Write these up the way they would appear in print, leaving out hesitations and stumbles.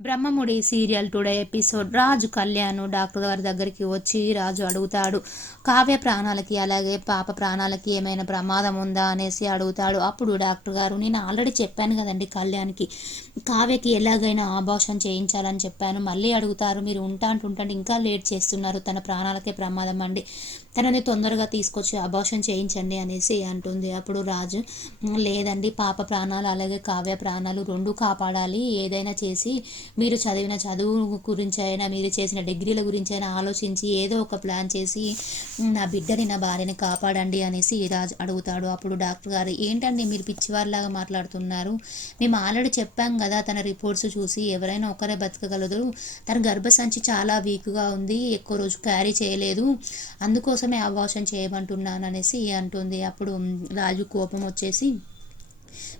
Brahmamudi serial today episode. Raju Kalyan doctor గారి దగ్గరికి వచ్చి రాజు అడుగుతాడు, కావ్య ప్రాణాలకి అలాగే పాప ప్రాణాలకి ఏమైనా ప్రమాదం ఉందా అనేసి అడుగుతాడు. అప్పుడు డాక్టర్ గారు, నేను ఆల్రెడీ చెప్పాను కదండి కళ్యాణ్కి, కావ్యకి ఎలాగైనా ఆబార్షన్ చేయించాలని చెప్పాను, మళ్ళీ అడుగుతారు, మీరు ఉంటే ఇంకా లేట్ చేస్తున్నారు, తన ప్రాణాలకే ప్రమాదం అండి, తనని తొందరగా తీసుకొచ్చి అబార్షన్ చేయించండి అనేసి అంటుంది. అప్పుడు రాజు, లేదండి, పాప ప్రాణాలు అలాగే కావ్య ప్రాణాలు రెండు కాపాడాలి, ఏదైనా చేసి మీరు చదివిన చదువు గురించి అయినా మీరు చేసిన డిగ్రీల గురించి అయినా ఆలోచించి ఏదో ఒక ప్లాన్ చేసి నా బిడ్డని నా భార్యని కాపాడండి అనేసి రాజు అడుగుతాడు. అప్పుడు డాక్టర్ గారు, ఏంటండి మీరు పిచ్చివారిలాగా మాట్లాడుతున్నారు, మేము ఆల్రెడీ చెప్పాం కదా, తన రిపోర్ట్స్ చూసి ఎవరైనా ఒకరే బతకగలదు, తన గర్భసంచి చాలా వీక్గా ఉంది, ఎక్కువ రోజు క్యారీ చేయలేదు, అందుకోసమే అబార్షన్ చేయమంటున్నాను అనేసి అంటుంది. అప్పుడు రాజు కోపం వచ్చేసి,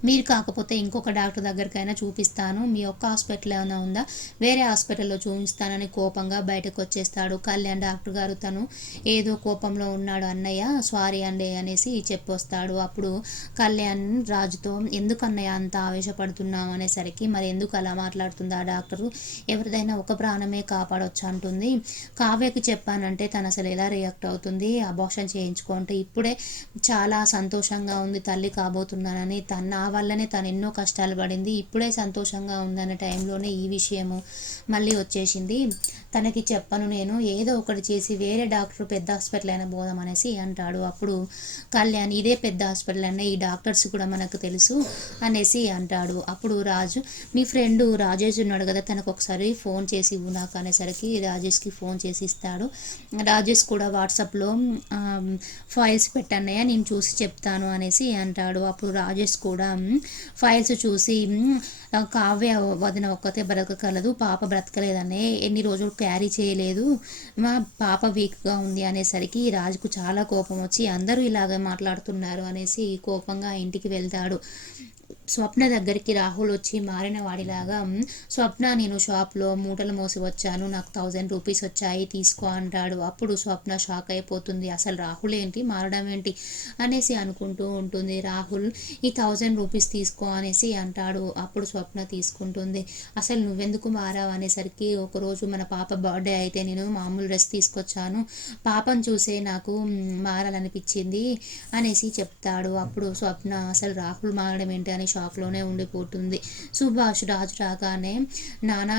మీరు కాకపోతే ఇంకొక డాక్టర్ దగ్గరికైనా చూపిస్తాను, మీ ఒక్క హాస్పిటల్ ఏమైనా ఉందా, వేరే హాస్పిటల్లో చూపిస్తానని కోపంగా బయటకు వచ్చేస్తాడు. కళ్యాణ్ డాక్టర్ గారు తను ఏదో కోపంలో ఉన్నాడు అన్నయ్య, సారీ అండి అనేసి చెప్పొస్తాడు. అప్పుడు కళ్యాణ్ రాజుతో, ఎందుకు అన్నయ్య అంత ఆవేశపడుతున్నాం అనేసరికి, మరి ఎందుకు అలా మాట్లాడుతుంది ఆ డాక్టరు, ఎవరిదైనా ఒక ప్రాణమే కాపాడొచ్చు అంటుంది, కావ్యకి చెప్పానంటే తను అసలు ఎలా రియాక్ట్ అవుతుంది, అబార్షన్ చేయించుకుంటే ఇప్పుడే చాలా సంతోషంగా ఉంది, తల్లి కాబోతున్నానని, నా వల్లనే తను ఎన్నో కష్టాలు పడింది, ఇప్పుడే సంతోషంగా ఉందన్న టైంలోనే ఈ విషయము మళ్ళీ వచ్చేసింది, తనకి చెప్పను, నేను ఏదో ఒకటి చేసి వేరే డాక్టర్ పెద్ద హాస్పిటల్ అయినా పోదాం అనేసి అంటాడు. అప్పుడు కళ్యాణ్, ఇదే పెద్ద హాస్పిటల్ అనే ఈ డాక్టర్స్ కూడా మనకు తెలుసు అనేసి అంటాడు. అప్పుడు రాజు, మీ ఫ్రెండ్ రాజేష్ ఉన్నాడు కదా, తనకు ఒకసారి ఫోన్ చేసి ఇవ్వు నాకు అనేసరికి రాజేష్కి ఫోన్ చేసి ఇస్తాడు. రాజేష్ కూడా వాట్సాప్లో ఫైల్స్ పెట్టన్నయ్య, నేను చూసి చెప్తాను అనేసి అంటాడు. అప్పుడు రాజేష్ కూడా ఫైల్స్ చూసి, కావ్య వదిన ఒక్కతే బ్రతకగలదు, పాప బ్రతకలేదనే, ఎన్ని రోజులు క్యారీ చేయలేదు, మా పాప వీక్గా ఉంది అనేసరికి రాజుకు చాలా కోపం వచ్చి, అందరూ ఇలాగ మాట్లాడుతున్నారు అనేసి కోపంగా ఇంటికి వెళ్తాడు. స్వప్న దగ్గరికి రాహుల్ వచ్చి మారిన వాడిలాగా, స్వప్న, నేను షాప్లో మూటలు మోసి వచ్చాను, నాకు 1000 రూపీస్ వచ్చాయి తీసుకో అంటాడు. అప్పుడు స్వప్న షాక్ అయిపోతుంది, అసలు రాహుల్ ఏంటి మారడం ఏంటి అనేసి అనుకుంటూ ఉంటుంది. రాహుల్, ఈ 1000 రూపీస్ తీసుకో అనేసి అంటాడు. అప్పుడు స్వప్న తీసుకుంటుంది. అసలు నువ్వెందుకు మారావు అనేసరికి, ఒకరోజు మన పాప బర్త్డే అయితే నేను మామూలు డ్రెస్ తీసుకొచ్చాను, పాపను చూసే నాకు మారాలనిపించింది అనేసి చెప్తాడు. అప్పుడు స్వప్న, అసలు రాహుల్ మారడం ఏంటి అని షాక్లోనే ఉండిపోతుంది. సుభాష్ రాజు రాగానే, నాన్న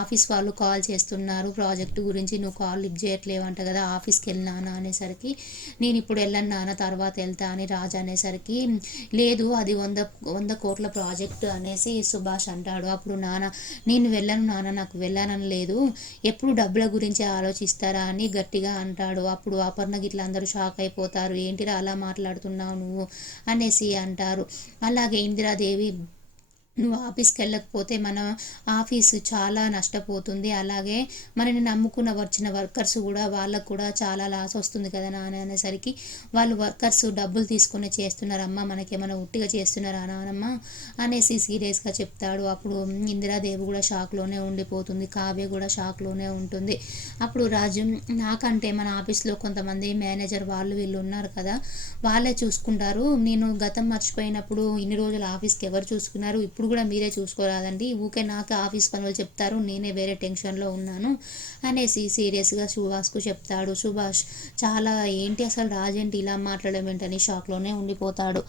ఆఫీస్ వాళ్ళు కాల్ చేస్తున్నారు ప్రాజెక్టు గురించి, నువ్వు కాల్ లిఫ్ట్ చేయట్లేవంట కదా, ఆఫీస్కి వెళ్ళినానా అనేసరికి, నేను ఇప్పుడు వెళ్ళను నాన్న, తర్వాత వెళ్తా అని రాజు అనేసరికి, లేదు అది 100 కోట్ల ప్రాజెక్టు అనేసి సుభాష్ అంటాడు. అప్పుడు నాన్న, నేను వెళ్ళను నాన్న, నాకు వెళ్ళానని లేదు, ఎప్పుడు డబ్బుల గురించి ఆలోచిస్తారా అని గట్టిగా అంటాడు. అప్పుడు అపర్ణ గిట్ల అందరూ షాక్ అయిపోతారు, ఏంటిరా అలా మాట్లాడుతున్నావు నువ్వు అనేసి అంటారు. అలాగే ఇందిరాదేవి, నువ్వు ఆఫీస్కి వెళ్ళకపోతే మన ఆఫీసు చాలా నష్టపోతుంది, అలాగే మనని నమ్ముకున్న వచ్చిన వర్కర్స్ కూడా, వాళ్ళకు కూడా చాలా లాస్ వస్తుంది కదా నాన్న అనేసరికి, వాళ్ళు వర్కర్స్ డబ్బులు తీసుకొని చేస్తున్నారమ్మా, మనకేమైనా ఉట్టిగా చేస్తున్నారా నానమ్మ అనేసి సీరియస్గా చెప్తాడు. అప్పుడు ఇందిరాదేవి కూడా షాక్లోనే ఉండిపోతుంది, కావ్య కూడా షాక్లోనే ఉంటుంది. అప్పుడు రాజు, నాకంటే మన ఆఫీస్లో కొంతమంది మేనేజర్ వాళ్ళు వీళ్ళు ఉన్నారు కదా, వాళ్ళే చూసుకుంటారు, నేను గతం మర్చిపోయినప్పుడు ఇన్ని రోజులు ఆఫీస్కి ఎవరు చూసుకున్నారు, ఇప్పుడు కూడా మీరే చూసుకోరాదండి, ఊకే నాకు ఆఫీస్ పనులు చెప్తారు, నేనే వేరే టెన్షన్లో ఉన్నాను అనేసి సీరియస్గా సుభాష్కు చెప్తాడు. సుభాష్ చాలా, ఏంటి అసలు రాజేంటి ఇలా మాట్లాడడం ఏంటని షాక్లోనే ఉండిపోతాడు.